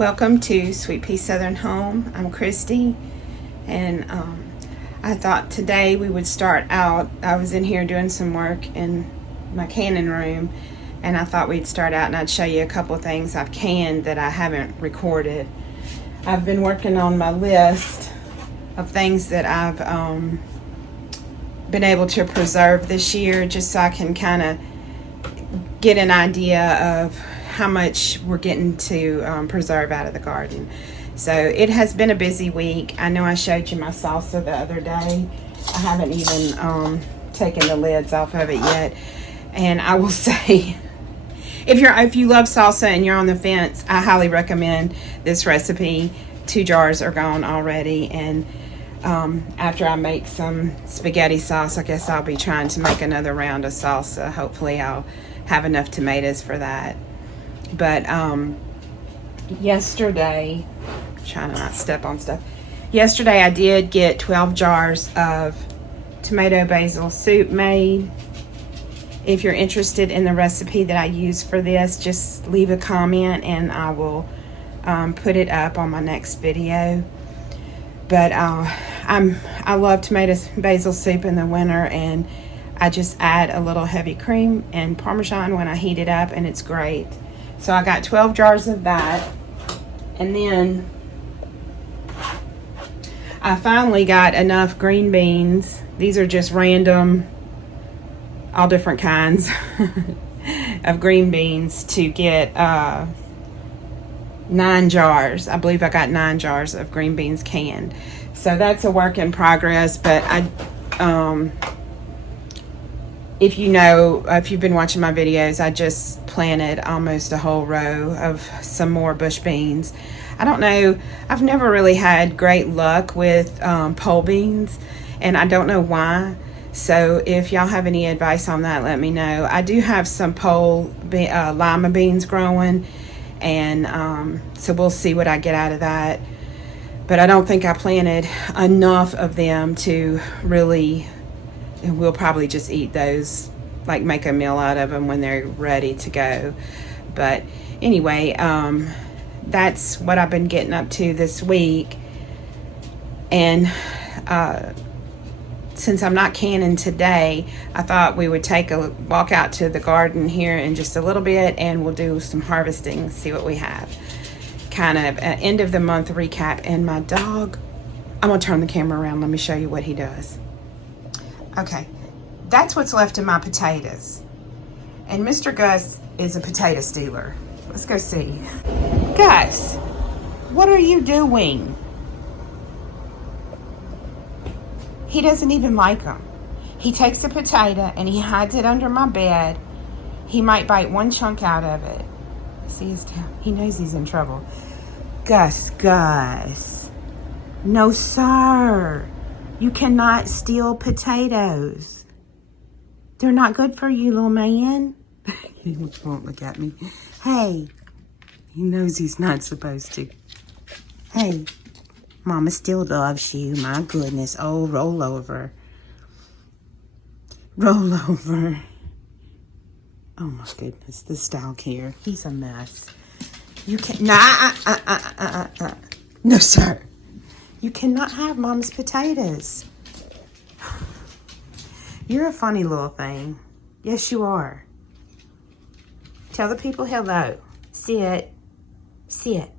Welcome to Sweet Pea Southern Home. I'm Christy, and I thought today we would start out. I was in here doing some work in my canning room, and I thought we'd start out and I'd show you a couple of things I've canned that I haven't recorded. I've been working on my list of things that I've been able to preserve this year, just so I can kind of get an idea of how much we're getting to preserve out of the garden. So it has been a busy week. I know I showed you my salsa the other day. I haven't even taken the lids off of it yet. And I will say, if you love salsa and you're on the fence, I highly recommend this recipe. 2 jars are gone already, and after I make some spaghetti sauce, I guess I'll be trying to make another round of salsa. Hopefully I'll have enough tomatoes for that. But yesterday, trying to not step on stuff. Yesterday I did get 12 jars of tomato basil soup made. If you're interested in the recipe that I use for this, just leave a comment and I will put it up on my next video. But I love tomato basil soup in the winter, and I just add a little heavy cream and Parmesan when I heat it up, and it's great. So I got 12 jars of that, and then I finally got enough green beans. These are just random, all different kinds of green beans to get 9 jars. I believe I got 9 jars of green beans canned. So that's a work in progress, but if you've been watching my videos, I just planted almost a whole row of some more bush beans. I don't know, I've never really had great luck with pole beans, and I don't know why. So if y'all have any advice on that, let me know. I do have some lima beans growing, and so we'll see what I get out of that. But I don't think I planted enough of them to really. And we'll probably just eat those, like make a meal out of them when they're ready to go. But anyway, that's what I've been getting up to this week. And since I'm not canning today, I thought we would take a walk out to the garden here in just a little bit, and we'll do some harvesting, see what we have. Kind of an end of the month recap. And my dog, I'm gonna turn the camera around. Let me show you what he does. Okay, that's what's left of my potatoes. And Mr. Gus is a potato stealer. Let's go see. Gus, what are you doing? He doesn't even like them. He takes a potato and he hides it under my bed. He might bite one chunk out of it. See his tail? He knows he's in trouble. Gus. No, sir. You cannot steal potatoes. They're not good for you, little man. He won't look at me. Hey, he knows he's not supposed to. Hey, Mama still loves you. My goodness. Oh, roll over. Roll over. Oh my goodness, this dog here. He's a mess. You can't. No, sir. You cannot have Mama's potatoes. You're a funny little thing. Yes, you are. Tell the people hello. Sit. Sit.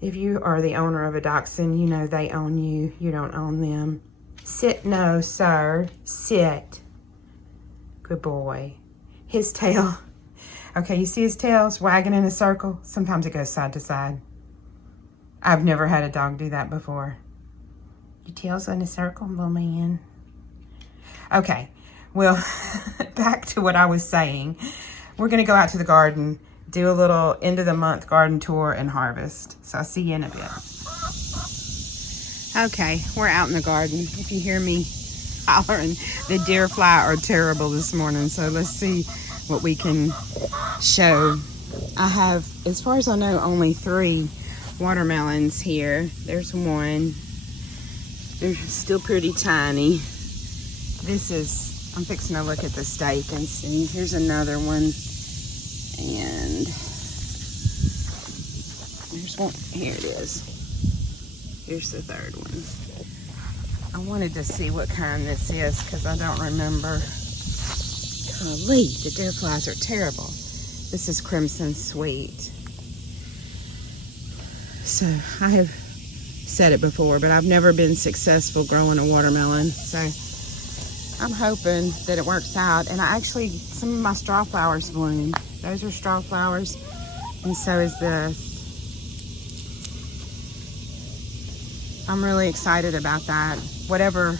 If you are the owner of a dachshund, you know they own you. You don't own them. Sit. No, sir. Sit. Good boy. His tail. Okay, you see his tail's wagging in a circle? Sometimes it goes side to side. I've never had a dog do that before. Your tail's in a circle, little man. Okay, well, back to what I was saying. We're going to go out to the garden, do a little end of the month garden tour, and harvest. So I'll see you in a bit. Okay, we're out in the garden. If you hear me hollering, the deer fly are terrible this morning. So let's see what we can show. I have, as far as I know, only 3 watermelons here. There's one. They're still pretty tiny. This is, I'm fixing to look at the stake and see. Here's another one. And first one. Here it is. Here's the third one. I wanted to see what kind this is because I don't remember. Golly, the deer flies are terrible. This is Crimson Sweet. So I have said it before, but I've never been successful growing a watermelon. So I'm hoping that it works out. And some of my straw flowers bloom. Those are straw flowers, and so is this. I'm really excited about that. Whatever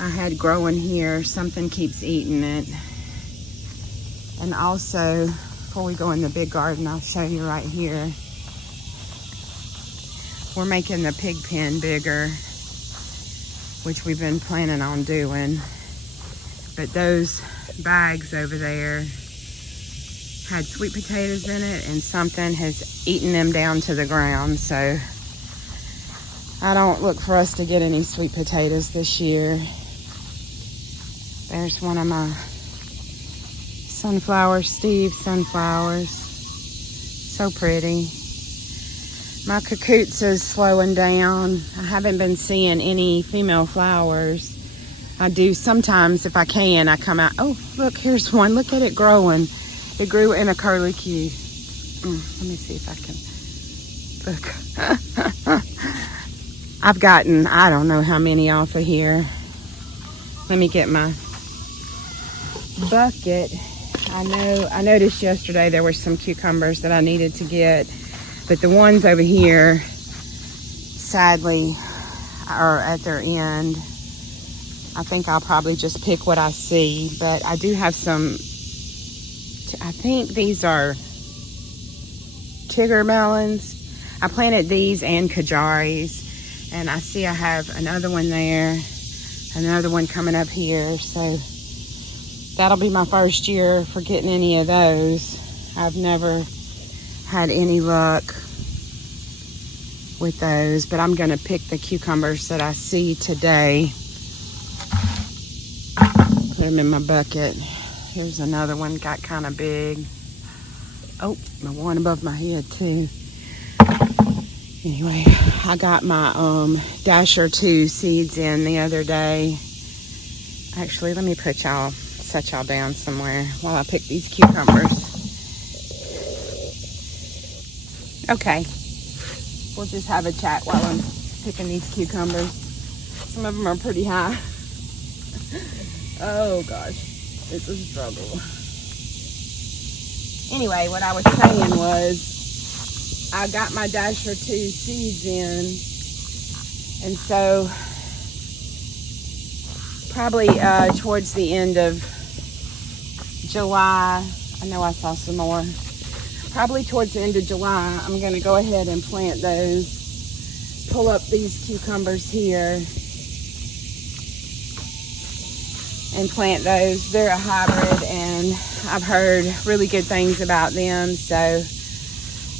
I had growing here, something keeps eating it. And also, before we go in the big garden, I'll show you right here. We're making the pig pen bigger, which we've been planning on doing. But those bags over there had sweet potatoes in it, and something has eaten them down to the ground. So I don't look for us to get any sweet potatoes this year. There's one of my sunflowers, Steve sunflowers. So pretty. My cacoots is slowing down. I haven't been seeing any female flowers. I do sometimes, if I can, I come out. Oh, look, here's one. Look at it growing. It grew in a curlicue. Let me see if I can. Look. I've gotten, I don't know how many off of here. Let me get my bucket. I noticed yesterday there were some cucumbers that I needed to get. But the ones over here, sadly, are at their end. I think I'll probably just pick what I see. But I do have some, I think these are Tigger melons. I planted these and Kajaris. And I see I have another one there, another one coming up here. So that'll be my first year for getting any of those. I've never had any luck with those, but I'm gonna pick the cucumbers that I see today. Put them in my bucket. Here's another one, got kind of big. Oh, the one above my head too. Anyway, I got my Dasher 2 seeds in the other day. Actually, let me set y'all down somewhere while I pick these cucumbers. Okay, we'll just have a chat while I'm picking these cucumbers. Some of them are pretty high. Oh gosh, it's a struggle. Anyway, what I was saying was, I got my Dasher 2 seeds in, and so probably towards the end of July, I know I saw some more. Probably towards the end of July, I'm going to go ahead and plant those. Pull up these cucumbers here and plant those. They're a hybrid, and I've heard really good things about them. So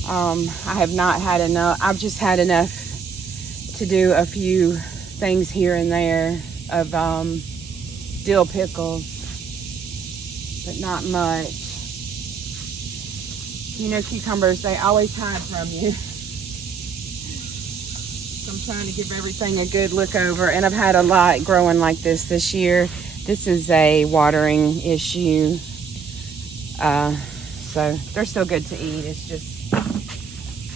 I have not had enough. I've just had enough to do a few things here and there of dill pickles, but not much. You know, cucumbers, they always hide from you. So I'm trying to give everything a good look over. And I've had a lot growing like this year. This is a watering issue. So they're still good to eat. It's just,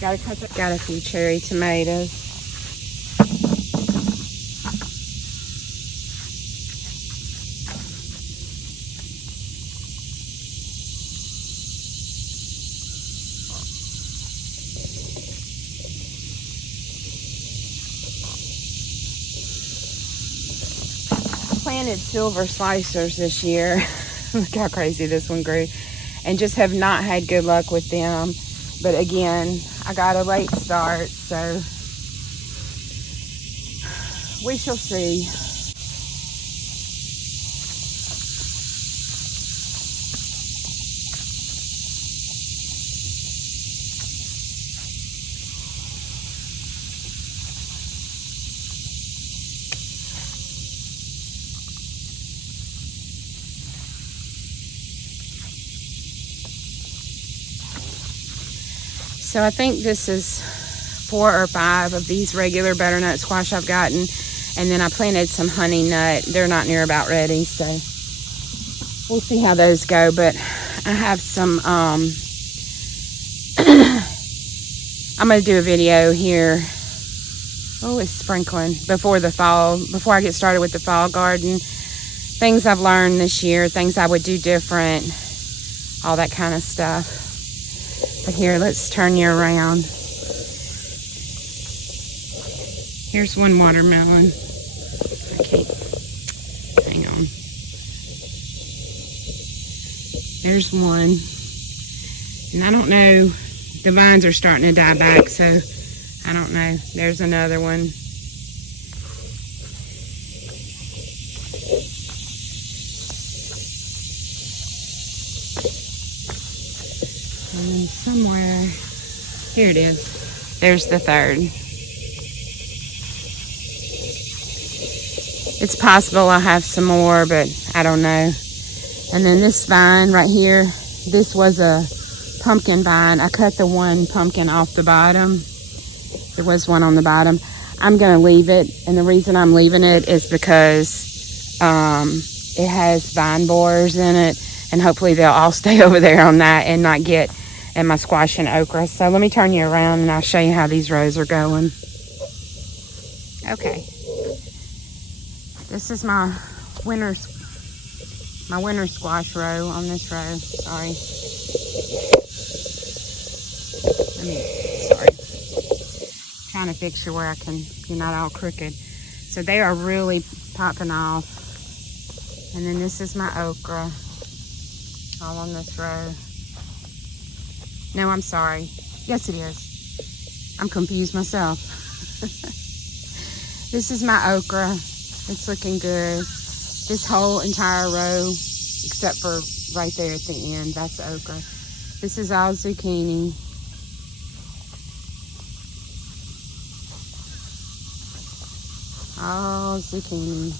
got a few cherry tomatoes. Planted silver slicers this year. Look how crazy this one grew. And just have not had good luck with them. But again, I got a late start, so we shall see. So I think this is 4 or 5 of these regular butternut squash I've gotten. And then I planted some honey nut. They're not near about ready, so we'll see how those go. But I have some, I'm going to do a video here. Oh, it's sprinkling before the fall, before I get started with the fall garden. Things I've learned this year, things I would do different, all that kind of stuff. But here, let's turn you around. Here's one watermelon. Okay, hang on. There's one. And I don't know, the vines are starting to die back, so I don't know. There's another one. And then somewhere, here it is. There's the third. It's possible I have some more, but I don't know. And then this vine right here, this was a pumpkin vine. I cut the one pumpkin off the bottom. There was one on the bottom. I'm going to leave it, and the reason I'm leaving it is because it has vine borers in it, and hopefully they'll all stay over there on that and not get in my squash and okra. So let me turn you around and I'll show you how these rows are going. Okay. This is my winter squash row on this row. Sorry. Sorry. Trying to fix you where you're not all crooked. So they are really popping off. And then this is my okra, all on this row. No, I'm sorry. Yes, it is. I'm confused myself. This is my okra. It's looking good. This whole entire row, except for right there at the end, that's okra. This is all zucchini. All zucchini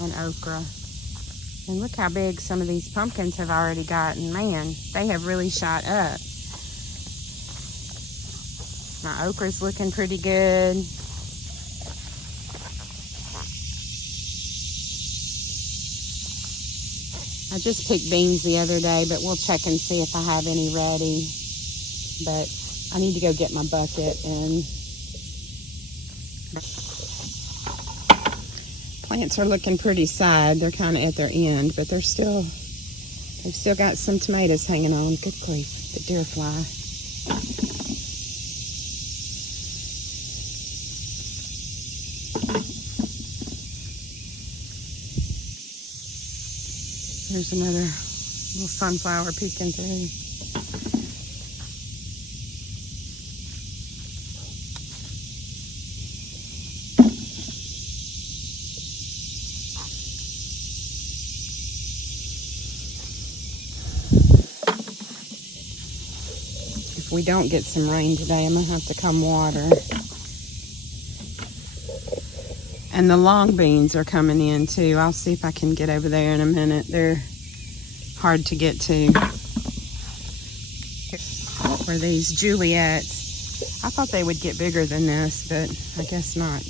and okra. And look how big some of these pumpkins have already gotten. Man, they have really shot up. My okra's looking pretty good. I just picked beans the other day, but we'll check and see if I have any ready. But I need to go get my bucket and plants are looking pretty sad. They're kind of at their end, but they've still got some tomatoes hanging on. Good grief, the deer fly. There's another little sunflower peeking through. If we don't get some rain today, I'm gonna have to come water. And the long beans are coming in too. I'll see if I can get over there in a minute. They're hard to get to. For these Juliets, I thought they would get bigger than this, but I guess not.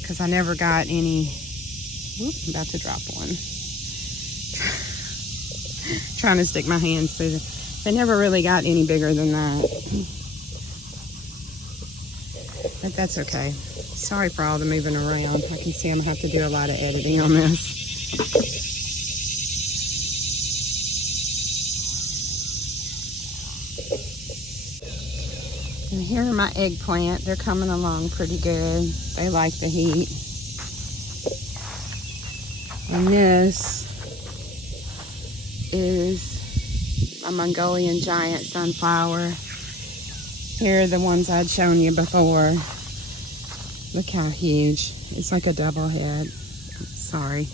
Because I never got any. Whoop, I'm about to drop one. Trying to stick my hands through They never really got any bigger than that. But that's okay. Sorry for all the moving around. I can see I'm going to have to do a lot of editing on this. And here are my eggplant. They're coming along pretty good. They like the heat. And this is a Mongolian giant sunflower. Here are the ones I'd shown you before. Look how huge. It's like a double head. Sorry.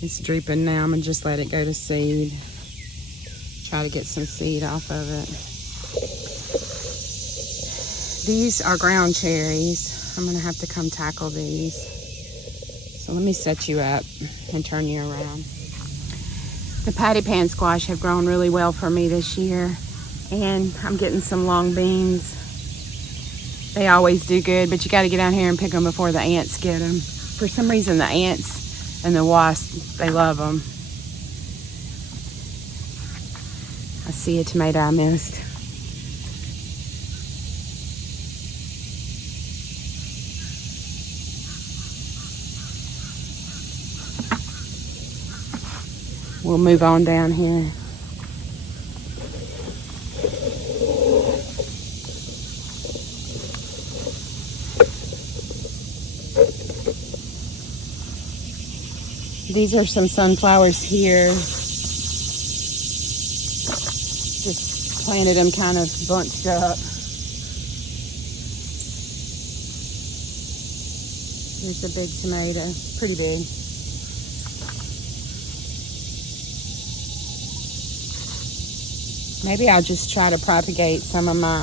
It's drooping now. I'm going to just let it go to seed. Try to get some seed off of it. These are ground cherries. I'm going to have to come tackle these. So let me set you up and turn you around. The patty pan squash have grown really well for me this year. And I'm getting some long beans. They always do good, but you got to get out here and pick them before the ants get them. For some reason, the ants and the wasps, they love them. I see a tomato I missed. We'll move on down here. These are some sunflowers here. Just planted them kind of bunched up. Here's a big tomato, pretty big. Maybe I'll just try to propagate some of my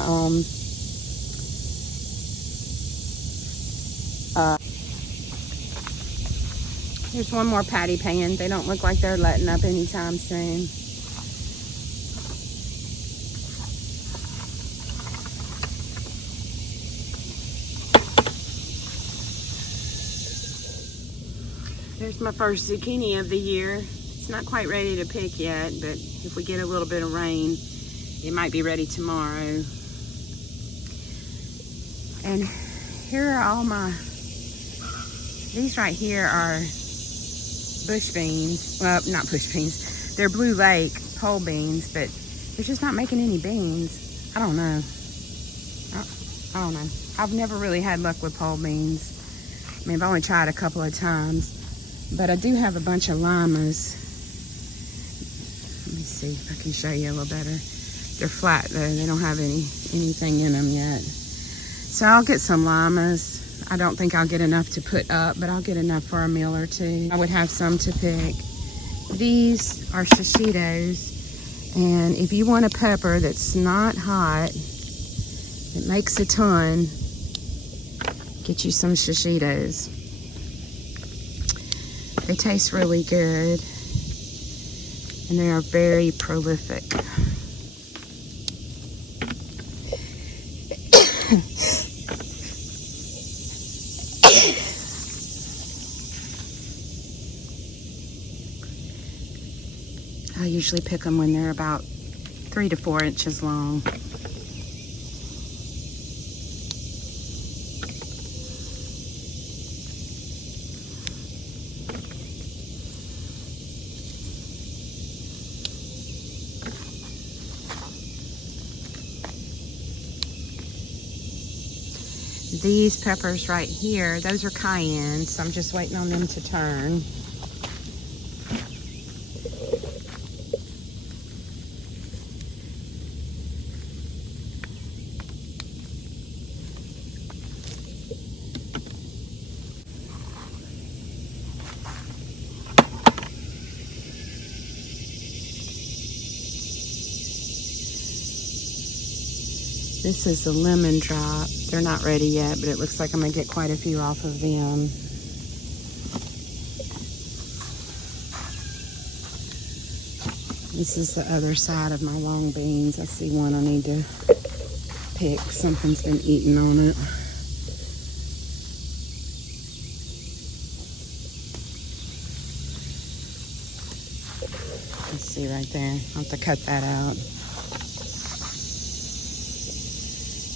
here's one more patty pan. They don't look like they're letting up anytime soon. There's my first zucchini of the year. It's not quite ready to pick yet, but if we get a little bit of rain, it might be ready tomorrow. And here are all my, these right here are bush beans. Well, not bush beans. They're Blue Lake pole beans, but they're just not making any beans. I don't know. I don't know. I've never really had luck with pole beans. I mean, I've only tried a couple of times. But I do have a bunch of limas. Let me see if I can show you a little better. They're flat though. They don't have anything in them yet. So I'll get some limas. I don't think I'll get enough to put up, but I'll get enough for a meal or two. I would have some to pick. These are shishitos. And if you want a pepper that's not hot, it makes a ton, get you some shishitos. They taste really good, and they are very prolific. I usually pick them when they're about 3 to 4 inches long. These peppers right here, those are cayenne, so I'm just waiting on them to turn. This is a lemon drop. They're not ready yet, but it looks like I'm gonna get quite a few off of them. This is the other side of my long beans. I see one I need to pick. Something's been eating on it. Let's see right there. I'll have to cut that out.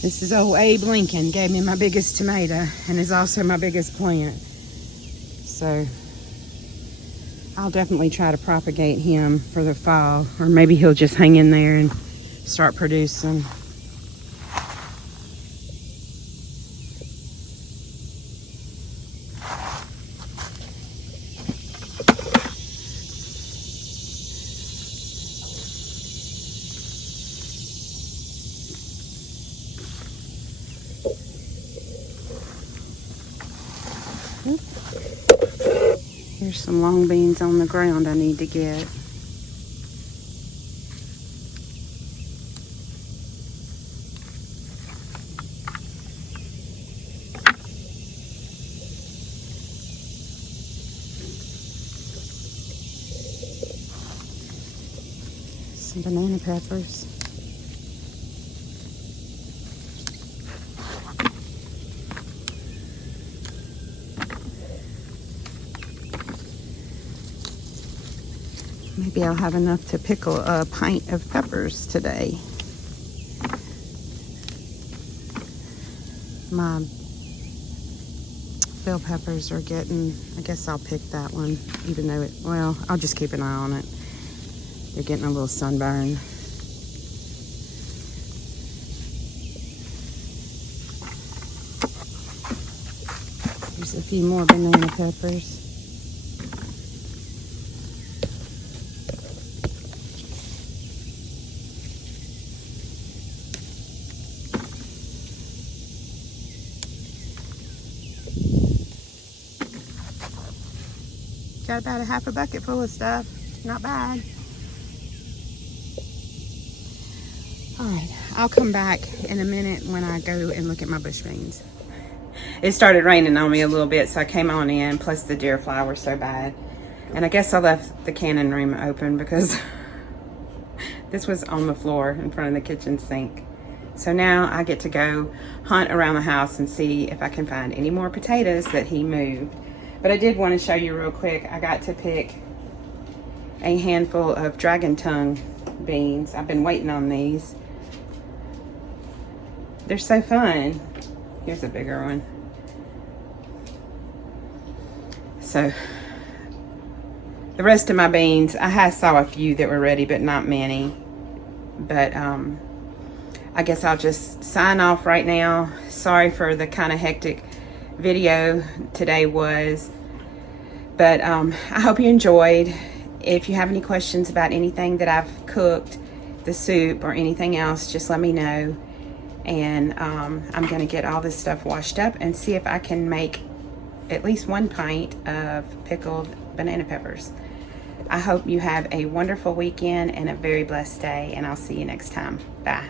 This is old Abe Lincoln, gave me my biggest tomato and is also my biggest plant. So I'll definitely try to propagate him for the fall, or maybe he'll just hang in there and start producing. Here's some long beans on the ground I need to get. Some banana peppers. Maybe I'll have enough to pickle a pint of peppers today. My bell peppers are getting, I guess I'll pick that one, even though well, I'll just keep an eye on it. They're getting a little sunburn. There's a few more banana peppers. Got about a half a bucket full of stuff. Not bad. All right, I'll come back in a minute when I go and look at my bush beans. It started raining on me a little bit, so I came on in, plus the deer fly were so bad. And I guess I left the cannon room open because this was on the floor in front of the kitchen sink. So now I get to go hunt around the house and see if I can find any more potatoes that he moved. But I did want to show you real quick. I got to pick a handful of dragon tongue beans. I've been waiting on these. They're so fun. Here's a bigger one. So the rest of my beans, I saw a few that were ready, but not many. But I guess I'll just sign off right now. Sorry for the kind of hectic video today was, but I hope you enjoyed. If you have any questions about anything that I've cooked, the soup or anything else, just let me know. And I'm gonna get all this stuff washed up and see if I can make at least 1 pint of pickled banana peppers. I hope you have a wonderful weekend and a very blessed day, and I'll see you next time. Bye.